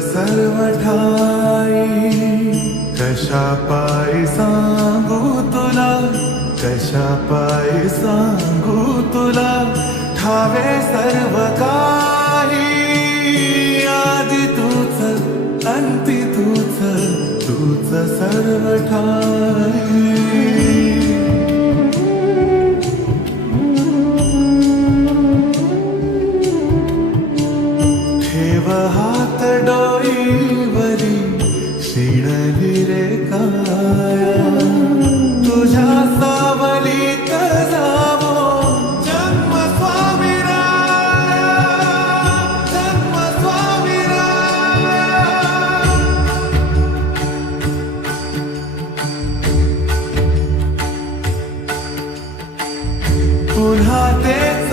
सर्व ठाई, कशा पायी सांगू तुला, कशा पायी सांगू तुला, ठावे सर्व काही, आदि तूच अंती तूच, तूच सर्व ठाई. ठेव हात डोईवरी, शिणली रे काया, तुझ्या सावलीत जावो जन्म स्वामीराया, जन्म स्वामीराया. पुन्हा तेच